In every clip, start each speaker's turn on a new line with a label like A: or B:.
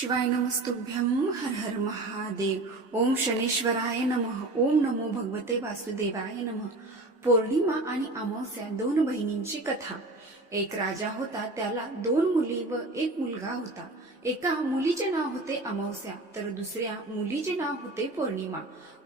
A: शिवाय नमस्तुभ्यम हर हर महादेव. ओम शनेश्वराय नम. ओम नमो भगवते वासुदेवाय नम. पौर्णिमा आणि अमावस्या दोन बहिणींची कथा. एक राजा होता त्याला दोन मुली व एक मुलगा होता. एका मुलीचे नाव होते अमावस्या तर दुसऱ्या मुलीचे नाव होते पौर्णिमा.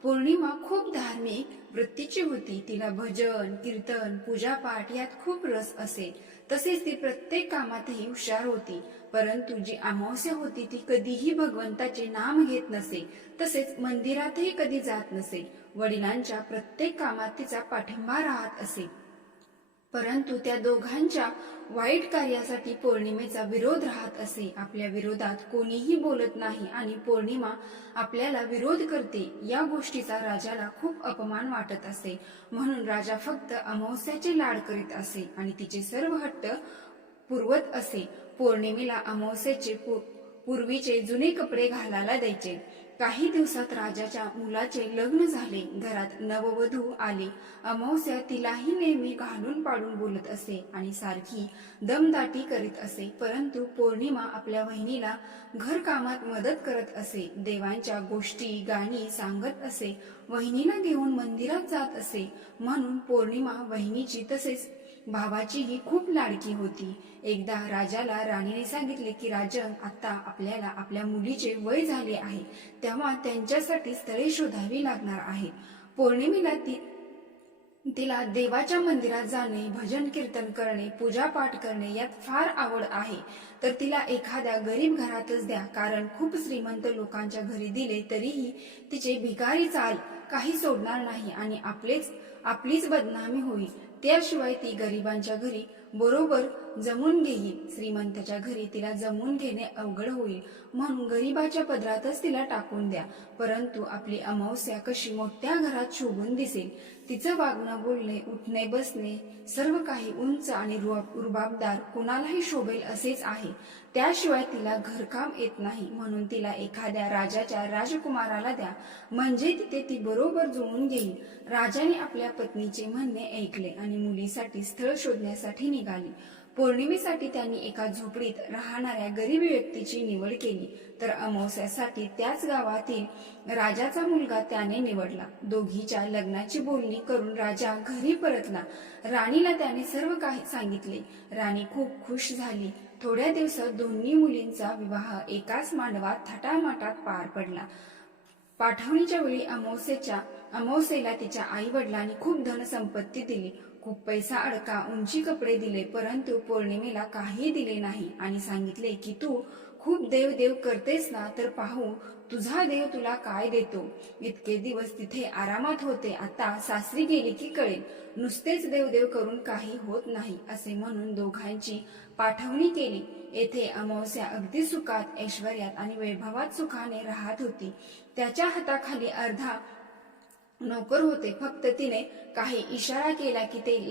A: पौर्णिमा खूप धार्मिक वृत्तीची होती. तिला भजन कीर्तन पूजापाठ यात खूप रस असे. तसेच ती प्रत्येक कामातही हुशार होती. परंतु जी अमावस्या होती ती कधीही भगवंताचे नाम घेत नसे. तसेच मंदिरातही कधी जात नसे. वडिलांच्या प्रत्येक कामात तिचा पाठिंबा राहत असे. परंतु त्या दोघांच्या वाईट कार्यासाठी पौर्णिमेचा विरोध राहत असे. आपल्या विरोधात कोणीही बोलत नाही आणि पौर्णिमा आपल्याला विरोध करते या गोष्टीचा राजाला खूप अपमान वाटत असे. म्हणून राजा फक्त अमावस्याचे लाड करीत असे आणि तिचे सर्व हट्ट पुरवत असे. पौर्णिमेला अमावस्याचे पूर्वीचे जुने कपडे घालायला द्यायचे. काही दिवसात राजाच्या मुलाचे लग्न झाले. घरात नववधू आली. अमावस्या तिलाही नेहमी घालून पाडून बोलत असे आणि सारखी दमदाटी करीत असे. परंतु पौर्णिमा आपल्या वहिनीला घरकामात मदत करत असे. देवांच्या गोष्टी गाणी सांगत असे. वहिनीला घेऊन मंदिरात जात असे. म्हणून पौर्णिमा वहिनीची तसेच भावाचीही खूप लाडकी होती. एकदा राजाला राणीने सांगितले की राजन आता आपल्याला आपल्या मुलीचे वय झाले आहे. तेव्हा त्यांच्यासाठी स्थळे शोधावी लागणार आहे. पौर्णिमेला ती तिला देवाच्या मंदिरात जाणे भजन कीर्तन करणे पूजापाठ करणे यात फार आवड आहे. तर तिला एखाद्या गरीब घरातच द्या. कारण खूप श्रीमंत लोकांच्या घरी दिले तरीही तिचे भिकारी चाल काही सोडणार नाही आणि आपलेच आपलीच बदनामी होईल. त्याशिवाय ती गरिबांच्या घरी बरोबर जमून घेईल श्रीमंताच्या घरी तिला जमून घेणे अवघड होईल. म्हणून गरिबाच्या पदरातच तिला टाकून द्या. परंतु आपली अमावस्या कशी मोठ्या घरात शोभून दिसेल? तिचं वागणं बोलणे उठणे बसणे सर्व काही उंच आणि रुबाबदार कुणालाही शोभेल असेच आहे. त्याशिवाय तिला घरकाम येत नाही. म्हणून तिला एखाद्या राजाच्या राजकुमाराला द्या. म्हणजे तिथे ती बरोबर जुळून घेईल. राजाने आपल्या पत्नीचे म्हणणे ऐकले आणि मुलीसाठी स्थळ शोधण्यासाठी निघाली. पौर्णिमेसाठी त्यांनी एका झोपडीत राहणाऱ्या गरीब व्यक्तीची निवड केली. तर अमावस्यासाठी त्याच गावातील राजाचा मुलगा त्याने निवडला. दोघीच्या लग्नाची बोलणी करून राजा घरी परतला. राणीला त्याने सर्व काही सांगितले. राणी खूप खुश झाली. थोड्या दिवसात दोन्ही मुलींचा विवाह एकाच मांडवात थाटामाटात पार पडला. पाठवणीच्या वेळी अमावस्येच्या अमावस्येला तिच्या आई वडिलांनी खूप धनसंपत्ती दिली. खूप पैसा अडका उंची कपडे दिले परंतु पौर्णिमेला काही दिले नाही आणि सांगितले की तू खूप देव देव करतेस ना तर पाहू तुझा देव तुला काय देतो. इतके दिवस तिथे आरामात होते आता सासरी गेली की कळेल. नुसतेच देवदेव करून काही होत नाही असे म्हणून दोघांची पाठवणी केली. येथे अमावस्या अगदी सुखात ऐश्वर्यात आणि वैभवात सुखाने राहत होती. त्याच्या हाताखाली अर्धा नोकर होते. फक्त तिने काही इशारा केला की ते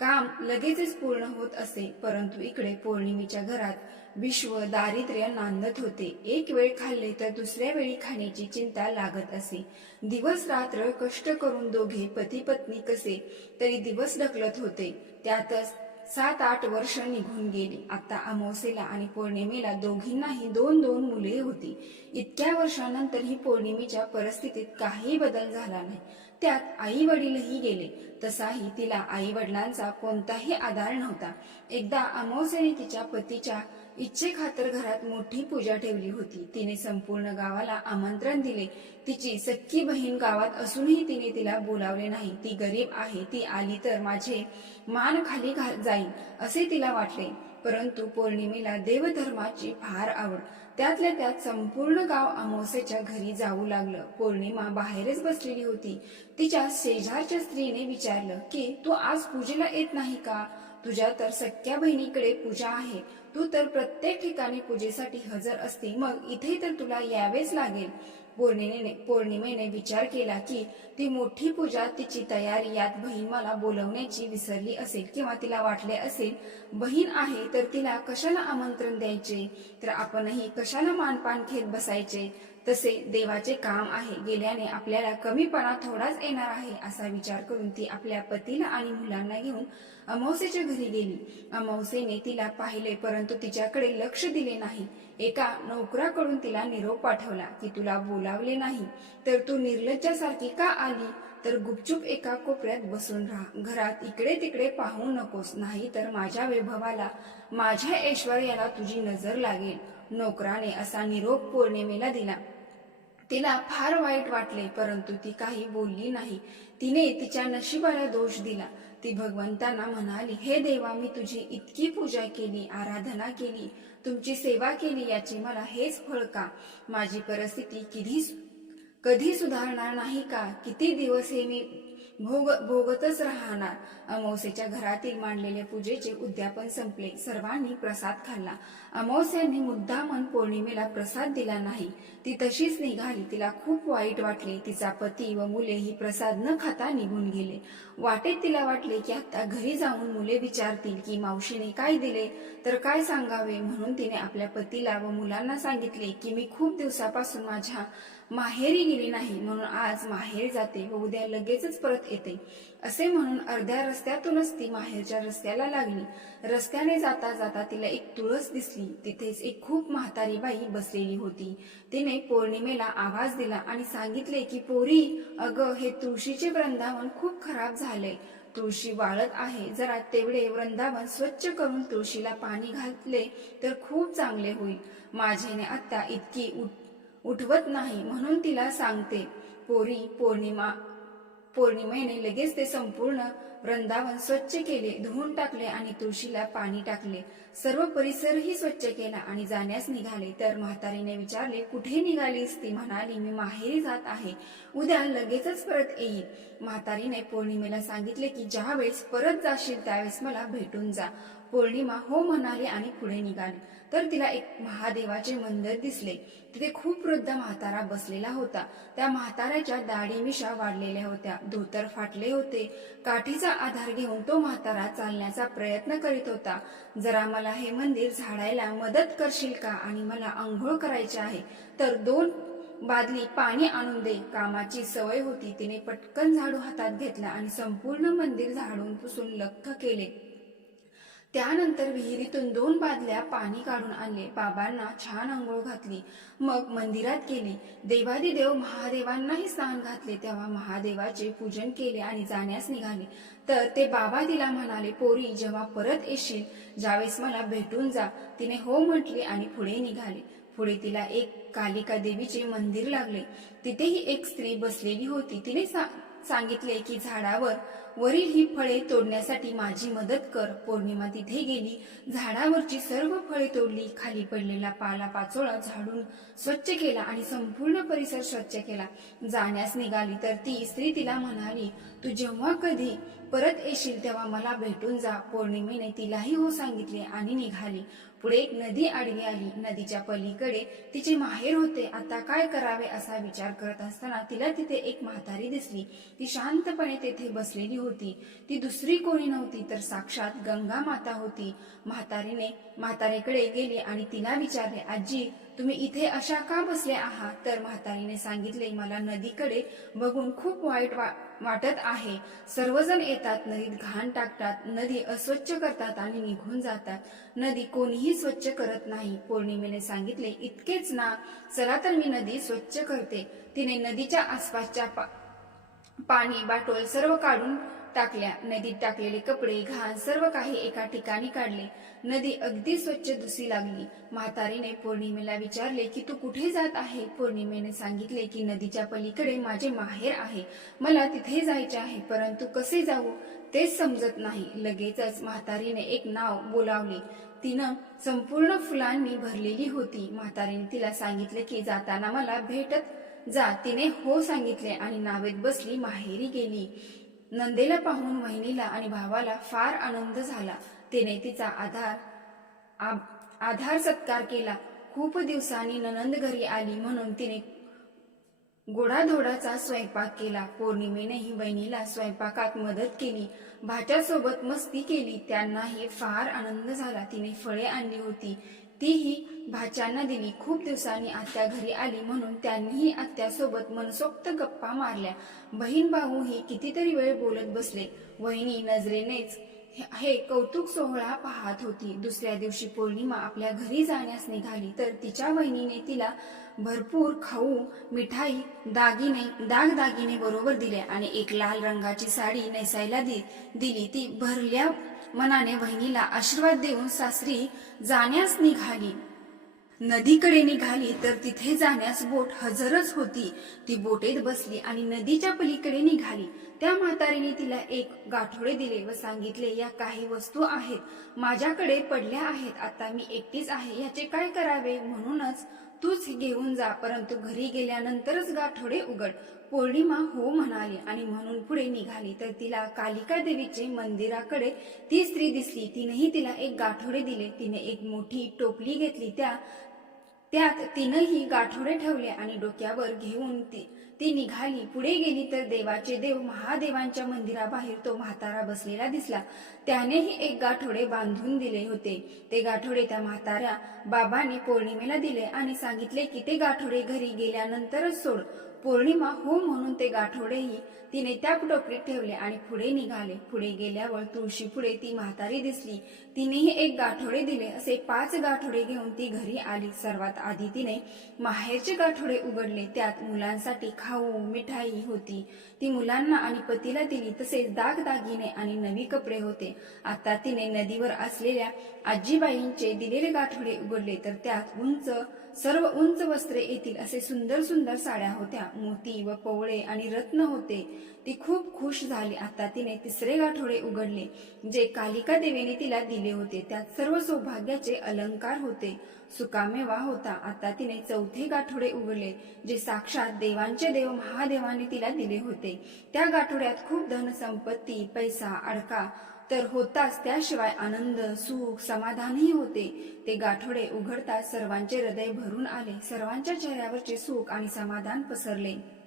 A: काम लगेचच पूर्ण होत असे. परंतु इकडे पौर्णिमेच्या घरात विश्व दारिद्र्य नांदत होते. एक वेळ खाल्ले तर दुसऱ्या वेळी खाण्याची चिंता लागत असे. दिवस रात्र कष्ट करून दोघे पती पत्नी कसे तरी दिवस ढकलत होते. त्यातच सात आठ वर्ष निघून गेली. आता अमावसेला आणि पौर्णिमेला दोघींनाही दोन दोन मुले होती. इतक्या वर्षानंतर ही पौर्णिमेच्या परिस्थितीत काही बदल झाला नाही. त्यात आई वडीलही गेले. तसाही तिला आई वडिलांचा कोणताही आधार नव्हता. एकदा अमावसेने तिच्या पतीच्या इच्छे खातर घरात मोठी पूजा ठेवली होती. तिने संपूर्ण गावाला आमंत्रण दिले. तिची सख्खी बहीण गावात असूनही तिने तिला बोलावले नाही. ती गरीब आहे. ती आली तर माझे मान खाली घा- जाईल असे तिला वाटले. परंतु पौर्णिमेला देवधर्माची फार आवड. त्यातल्या त्यात संपूर्ण गाव अमावस्याच्या घरी जाऊ लागलं. पौर्णिमा बाहेरच बसलेली होती. तिच्या शेजारच्या स्त्रीने विचारलं की तू आज पूजेला येत नाही का? तुझ्या तर सख्या बहिणीकडे पूजा आहे. तू तर प्रत्येक ठिकाणी पूजेसाठी हजर असते मग इथे तर तुला यावेच लागेल. पौर्णिमेने पौर्णिमेने विचार केला की ती मोठी पूजा तिची तयारी यात बहीण मला बोलवण्याची विसरली असेल किंवा तिला वाटले असेल बहीण आहे तर तिला कशाला आमंत्रण द्यायचे? तर आपणही कशाला मानपान घेत बसायचे? तसे देवाचे काम आहे. गेल्याने आपल्याला कमीपणा थोडाच येणार आहे असा विचार करून ती आपल्या पतीला आणि मुलांना घेऊन अमावस्येच्या घरी गेली. अमावसेने तिला पाहिले परंतु तिच्याकडे लक्ष दिले नाही. एका नोकराकडून तिला निरोप पाठवला की तुला बोलावले नाही. तर तू निर्लज्जासारखी का आली? तर गुपचूप एका कोपऱ्यात बसून राहा. घरात इकडे तिकडे पाहू नकोस नाही तर माझ्या वैभवाला माझ्या ऐश्वर्याला तुझी नजर लागेल. नोकराने असा निरोप पौर्णिमेला दिला. तिला फार वाईट वाटले परंतु ती काही बोलली नाही. तिने तिच्या नशिबाला दोष दिला. ती भगवंतांना म्हणाली हे देवा मी तुझी इतकी पूजा केली आराधना केली तुमची सेवा केली याचे मला हेच फळ का? माझी परिस्थिती किधी कधी सुधारणार नाही का? किती दिवस हे मी भोग भोगतच राहणार? अमावस्येच्या घरातील मांडलेले पूजेचे उद्यापन संपले. सर्वांनी प्रसाद खाल्ला. अमावस्याने मुद्दामन पौर्णिमेला प्रसाद दिला नाही. ती तशीच निघाली. तिला खूप वाईट वाटले. तिचा पती व मुले ही प्रसाद न खाता निघून गेले. वाटेत तिला वाटले की आता घरी जाऊन मुले विचारतील की मावशीने काय दिले? तर काय सांगावे? म्हणून तिने आपल्या पतीला व मुलांना सांगितले की मी खूप दिवसापासून माझ्या माहेरी गेली नाही. म्हणून आज माहेर जाते व उद्या लगेचच परत येते. असे म्हणून अर्ध्या रस्त्यातूनच ती माहेरच्या रस्त्याला लागली. रस्त्याने जाता जाता तिला एक तुळस दिसली. तिथेच एक खूप म्हातारी बाई बसलेली होती. तिने पौर्णिमेला आवाज दिला आणि सांगितले की पोरी अगं हे तुळशीचे वृंदावन खूप खराब झाले तुळशी वाळत आहे. जरा तेवढे वृंदावन स्वच्छ करून तुळशीला पाणी घातले तर खूप चांगले होईल. माझ्याने आत्ता इतकी उठ उठवत नाही म्हणून तिला सांगते. पोरी पौर्णिमा पौर्णिमेने लगेच ते संपूर्ण वृंदावन स्वच्छ केले धुवून टाकले आणि तुळशीला पाणी टाकले. सर्व परिसरही स्वच्छ केला आणि जाण्यास निघाले. तर म्हातारीने विचारले कुठे निघालीस? ती म्हणाली मी माहेरी जात आहे. उद्या लगेचच परत येईल म्हातारीने पौर्णिमेला सांगितले की ज्या वेळेस परत जाशील त्यावेळेस मला भेटून जा. पौर्णिमा हो म्हणाली आणि पुढे निघाली. तर तिला एक महादेवाचे मंदिर दिसले. तिथे खूप वृद्ध म्हातारा बसलेला होता. त्या म्हाताऱ्याच्या दाढी मिशा वाढलेल्या होत्या. धोतर फाटले होते. काठीचा आधार घेऊन तो म्हातारा चालण्याचा प्रयत्न करीत होता. जरा मला हे मंदिर झाडायला मदत करशील का आणि मला आंघोळ करायचे आहे? तर दोन बादली पाणी आणून दे. कामाची सवय होती. तिने पटकन झाडू हातात घेतला आणि संपूर्ण मंदिर झाडून पुसून लख्ख केले. त्यानंतर विहिरीतून दोन बादल्या पाणी काढून आणले. बाबांना छान आंघोळ घातली. मग मंदिरात गेली. देवादिदेव महादेवांनाही स्नान घातले. तेव्हा महादेवाचे पूजन केले आणि जाण्यास निघाले. तर ते बाबा तिला म्हणाले पोरी जेव्हा परत येशील ज्यावेळेस मला भेटून जा. तिने हो म्हटले आणि पुढे निघाले. पुढे तिला एक कालिका देवीचे मंदिर लागले. तिथेही एक स्त्री बसलेली होती. तिने सांगितले की झाडावर वरील ही फळे तोडण्यासाठी माझी मदत कर. पौर्णिमा तिथे गेली. झाडावरची सर्व फळे तोडली. खाली पडलेला पाला पाचोळा झाडून स्वच्छ केला आणि संपूर्ण परिसर स्वच्छ केला. जाण्यास निघाली तर ती स्त्री तिला म्हणाली तू जेव्हा कधी परत येशील तेव्हा मला भेटून जा. पौर्णिमेने तिलाही हो सांगितले आणि निघाली. पुढे एक नदी आडवी आली. नदीच्या पलीकडे तिचे माहेर होते. आता काय करावे असा विचार करत असताना तिला तिथे एक म्हातारी दिसली. ती शांतपणे तेथे बसलेली होती. ती दुसरी कोणी नव्हती तर साक्षात गंगा माता होती. म्हातारीने म्हातारीकडे गेली आणि तिला विचारले आजी तुम्ही इथे अशा का बसले आहात? तर म्हातारीने सांगितले मला नदीकडे बघून खूप वाईट वा- वाटत आहे. सर्वजण येतात नदीत घाण टाकतात नदी अस्वच्छ करतात आणि निघून जातात. नदी कोणीही स्वच्छ करत नाही. पौर्णिमेने सांगितले इतकेच ना चला तर मी नदी स्वच्छ करते. तिने नदीच्या आसपासच्या पा- पाणी बाटोल सर्व काढून टाकल्या. नदीत टाकलेले कपडे घाण सर्व काही एका ठिकाणी काढले. नदी अगदी स्वच्छ दिसू लागली. म्हातारीने पौर्णिमेला विचारले की तू कुठे जात आहे? पौर्णिमेने सांगितले की नदीच्या पलीकडे माझे माहेर आहे. मला तिथे जायचे आहे परंतु कसे जाऊ तेच समजत नाही. लगेचच म्हातारीने एक नाव बोलावले. तिनं संपूर्ण फुलांनी भरलेली होती. म्हातारीने तिला सांगितले की जाताना मला भेटत जा. तिने हो सांगितले आणि नावेत बसली माहेरी गेली. नंदेला पाहून वहिनीला आणि भावाला फार आनंद झाला. तिने तिचा आधार आधार सत्कार केला. खूप दिवसांनी ननंद घरी आली म्हणून तिने गोडाधोडाचा स्वयंपाक केला. पौर्णिमेनेही बहिणीला स्वयंपाकात मदत केली. भाच्यासोबत मस्ती केली. त्यांनाही फार आनंद झाला. तिने फळे आणली होती. तीही भाच्यांना दिली. खूप दिवसांनी आत्या घरी आली म्हणून त्यांनीही आत्यासोबत मनसोक्त गप्पा मारल्या. बहीण भाऊही कितीतरी वेळ बोलत बसले. वहिनी नजरेनेच हे कौतुक सोहळा पाहत होती. दुसऱ्या दिवशी पौर्णिमा आपल्या घरी जाण्यास निघाली तर तिच्या वहिनीने तिला भरपूर खाऊ मिठाई दागिने दागदागिने बरोबर दिले आणि एक लाल रंगाची साडी नेसायला दि दिली. ती भरल्या मनाने बहिणीला आशीर्वाद देऊन सासरी जाण्यास निघाली. नदीकडे निघाली तर तिथे जाण्यास बोट हजरच होती. ती बोटेत बसली आणि नदीच्या पलीकडे निघाली. त्या म्हातारीने तिला एक गाठोडे दिले व सांगितले या काही वस्तू आहेत. माझ्याकडे पडल्या आहेत. आता मी एकटीच आहे. याचे काय करावे? म्हणूनच तूच घेऊन जा परंतु घरी गेल्यानंतरच गाठोडे उघड. पौर्णिमा हो म्हणाली आणि म्हणून पुढे निघाली. तर तिला कालिका देवीचे मंदिराकडे ती स्त्री दिसली. तिनेही तिला एक गाठोडे दिले. तिने एक मोठी टोपली घेतली. त्या त्यात तिनंही गाठोडे ठेवले आणि डोक्यावर घेऊन ती ती निघाली. पुढे गेली तर देवाचे देव महादेवांच्या मंदिराबाहेर तो म्हातारा बसलेला दिसला. त्यानेही एक गाठोडे बांधून दिले होते. ते गाठोडे त्या म्हाताऱ्या बाबाने पौर्णिमेला दिले आणि सांगितले की ते गाठोडे घरी गेल्यानंतरच सोड. पौर्णिमा हो म्हणून ते गाठोडेही तिने त्या टोकरीत ठेवले आणि पुढे निघाले. पुढे गेल्यावर तुळशी पुढे ती म्हातारी दिसली. तिनेही एक गाठोडे दिले. असे पाच गाठोडे घेऊन ती घरी आली. सर्वात आधी तिने माहेरचे गाठोडे उघडले. त्यात मुलांसाठी खाऊ मिठाई होती. ती मुलांना आणि पतीला दिली. तसेच दागदागिने आणि नवी कपडे होते. आता तिने नदीवर असलेल्या आजीबाईंचे दिलेले गाठोडे उघडले. तर त्यात उंच सर्व उंच वस्त्रे येतील असे सुंदर सुंदर साड्या होत्या. मोती व पवळे आणि रत्न होते. ती खूप खुश झाली. आता तिने तिसरे गाठोडे उघडले जे कालिका देवीने तिला दिले होते. त्यात सर्व सौभाग्याचे अलंकार होते. सुकामेवा होता. आता तिने चौथे गाठोडे उघडले जे साक्षात देवांचे देव महादेवाने तिला दिले होते. त्या गाठोड्यात खूप धनसंपत्ती पैसा अडका तर होताच त्याशिवाय आनंद सुख समाधानही होते. ते गाठोडे उघडताच सर्वांचे हृदय भरून आले. सर्वांच्या चेहऱ्यावरचे सुख आणि समाधान पसरले.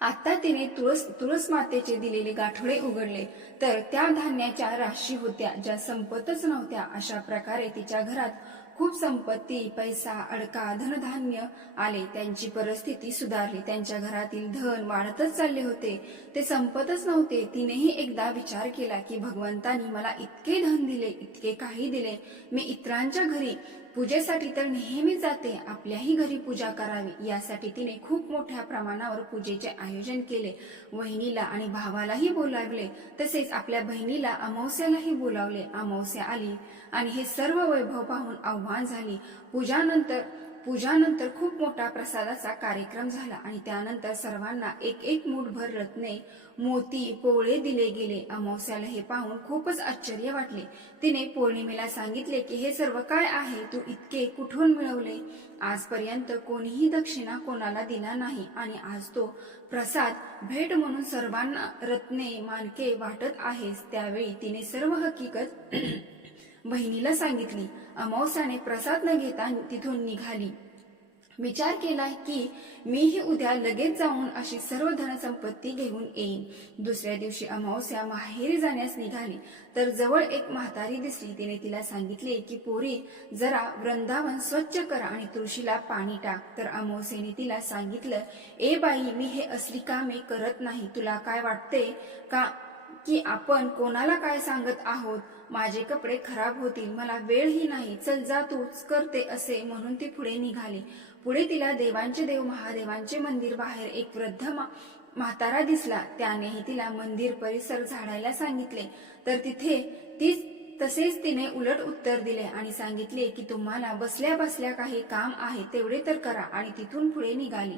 A: आता तिने तुळस तुळस मातेचे दिलेले गाठोडे उघडले. तर त्या धान्याच्या राशी होत्या ज्या संपतच नव्हत्या. अशा प्रकारे तिच्या घरात खूप संपत्ती पैसा अडका धनधान्य आले. त्यांची परिस्थिती सुधारली. त्यांच्या घरातील धन वाढतच चालले होते. ते संपतच नव्हते. तिनेही एकदा विचार केला की भगवंतानी मला इतके धन दिले इतके काही दिले. मी इतरांच्या घरी पूजेसाठी तर नेहमी जाते आपल्याही घरी पूजा करावी. यासाठी तिने खूप मोठ्या प्रमाणावर पूजेचे आयोजन केले. वहिनीला आणि भावालाही बोलावले. तसेच आपल्या बहिणीला अमावस्यालाही बोलावले. अमावस्या आली आणि हे सर्व वैभव पाहून आव्हान झाली. पूजानंतर पूजानंतर खूप मोठा प्रसादाचा कार्यक्रम झाला आणि त्यानंतर सर्वांना एक एक मुठभर रत्ने मोती पोळे दिले गेले. अमावस्याला हे पाहून खूपच आश्चर्य वाटले. तिने पौर्णिमेला सांगितले की हे सर्व काय आहे? तू इतके कुठून मिळवले? आजपर्यंत कोणीही दक्षिणा कोणाला दिला नाही आणि आज तो प्रसाद भेट म्हणून सर्वांना रत्ने मानके वाटत आहेस त्यावेळी तिने सर्व हकीकत बहिणीला सांगितली. अमावस्याने प्रसाद न घेता तिथून निघाली. विचार केला की मीही उद्या लगेच जाऊन अशी सर्व धनसंपत्ती घेऊन येईन. दुसऱ्या दिवशी अमावस्या माहेरी जाण्यास निघाली. तर जवळ एक म्हातारी दिसली. तिने तिला सांगितले की पोरी जरा वृंदावन स्वच्छ करा आणि तुळशीला पाणी टाक. तर अमावस्येने तिला सांगितलं ए बाई मी हे असली कामे करत नाही. तुला काय वाटते का की आपण कोणाला काय सांगत आहोत? माझे कपडे खराब होतील मला वेळही नाही. चल जा तूच करते असे म्हणून ती पुढे निघाली. पुढे तिला देवांचे देव महादेवांचे मंदिर बाहेर एक वृद्ध मा- म्हातारा दिसला. त्यानेही तिला मंदिर परिसर झाडायला सांगितले. तर तिथे तीच तसेच तिने उलट उत्तर दिले आणि सांगितले की तुम्हाला बसल्या बसल्या काही काम आहे तेवढे तर करा आणि तिथून पुढे निघाली.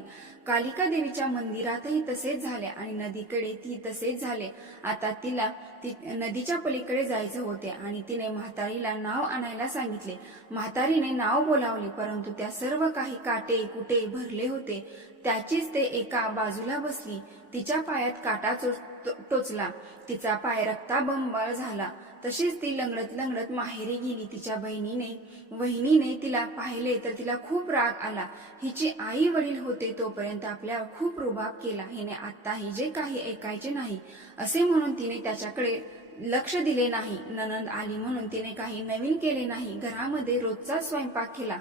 A: कालिका देवीच्या मंदिरातही तसेच झाले आणि नदीकडे ती तसेच झाले. आता तिला ती नदीच्या पलीकडे जायचं होते आणि तिने म्हातारीला नाव आणायला सांगितले. म्हातारीने नाव बोलावले परंतु त्या सर्व काही काटे कुटे भरले होते. त्याचीच ते एका बाजूला बसली. तिच्या पायात काटा चो- टोचला. तिचा पाय रक्ताबंबाळ झाला. तशीच ती लंगडत लंगडत माहेरी गेली तिच्या बहिणीने. वहिनीने तिला पाहिले तर तिला खूप राग आला. हिची आई वडील होते तोपर्यंत आपल्यावर खूप रुबाब केला. हिने आता हि जे काही ऐकायचे नाही असे म्हणून तिने त्याच्याकडे लक्ष दिले नाही. ननंद आली म्हणून तिने काही नवीन केले नाही. घरामध्ये रोजचा स्वयंपाक केला.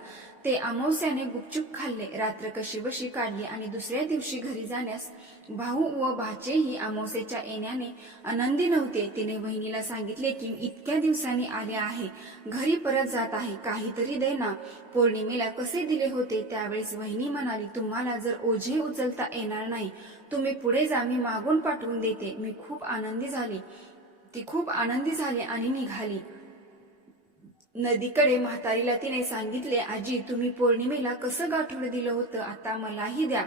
A: ते अमावस्याने गुपचूप खाल्ले. रात्र कशी बशी काढली आणि दुसऱ्या दिवशी घरी जाण्यास भाऊ व भाचेही अमावस्याच्या येण्याने आनंदी नव्हते. तिने बहिणीला सांगितले की इतक्या दिवसांनी आले आहे. घरी परत जात आहे. काहीतरी देना पौर्णिमेला कसे दिले होते? त्यावेळेस वहिनी म्हणाली तुम्हाला जर ओझे उचलता येणार नाही तुम्ही पुढे जा. मी मागून पाठवून देते. मी खूप आनंदी झाली. ती खूप आनंदी झाली आणि निघाली. नदीकडे म्हातारीला तिने सांगितले आजी तुम्ही पौर्णिमेला कसं गाठोड दिलं होतं आता मलाही द्या.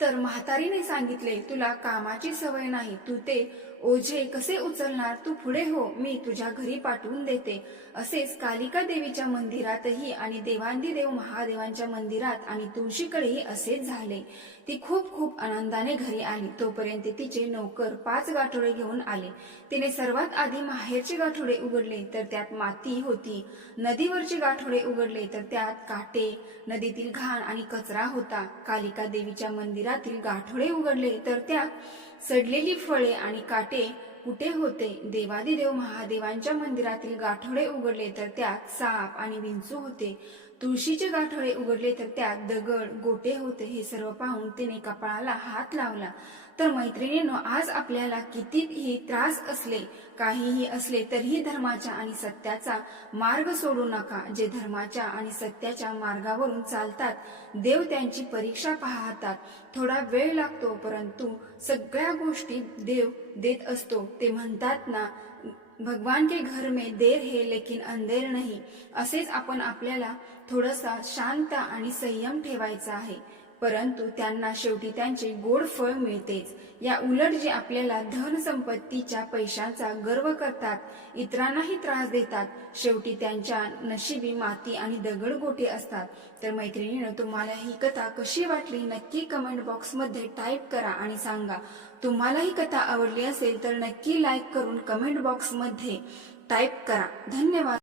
A: तर म्हातारीने सांगितले तुला कामाची सवय नाही तू ते ओझे कसे उचलणार? तू पुढे हो मी तुझ्या घरी पाठवून देते. असेच कालिका देवीच्या मंदिरातही आणि देवांदिदेव महादेवांच्या मंदिरात आणि तुळशीकडेही असेच झाले. ती खूप खूप आनंदाने घरी आली. तोपर्यंत तिचे नोकर पाच गाठोडे घेऊन आले. तिने सर्वात आधी माहेरचे गाठोडे उघडले तर त्यात माती होती. नदीवरचे गाठोडे उघडले तर त्यात काटे नदीतील घाण आणि कचरा होता. कालिका देवीच्या मंदिरातील गाठोडे उघडले तर त्यात सडलेली फळे आणि काटे कुठे होते? देवादिदेव महादेवांच्या मंदिरातील गाठोडे उघडले तर त्यात साप आणि विंचू होते. तुळशीचे गाठोडे उघडले तर त्यात दगड गोटे होते. हे सर्व पाहून तिने कपाळाला हात लावला. तर मैत्रिणीनो आज आपल्याला कितीही त्रास असले काहीही असले तरीही धर्माच्या आणि सत्याचा मार्ग सोडू नका. जे धर्माच्या आणि सत्याच्या मार्गावरून चालतात देव त्यांची परीक्षा पाहतात. थोडा वेळ लागतो परंतु सगळ्या गोष्टी देव देत असतो. ते म्हणतात ना भगवान के घर में देर है लेकिन अंधेर नाही. असेच आपण आपल्याला थोडासा शांत आणि संयम ठेवायचा आहे. परंतु त्यांना शेवटी त्यांचे गोड फळ मिळतेच. या उलट जे आपल्याला धन संपत्तीच्या पैशांचा गर्व करतात इतरांनाही त्रास देतात शेवटी त्यांच्या नशिबी माती आणि दगड गोटे असतात. तर मैत्रिणीनं तुम्हाला ही कथा कशी वाटली? नक्की कमेंट बॉक्समध्ये टाईप करा आणि सांगा. तुम्हाला ही कथा आवडली असेल तर नक्की लाईक करून कमेंट बॉक्समध्ये टाईप करा. धन्यवाद.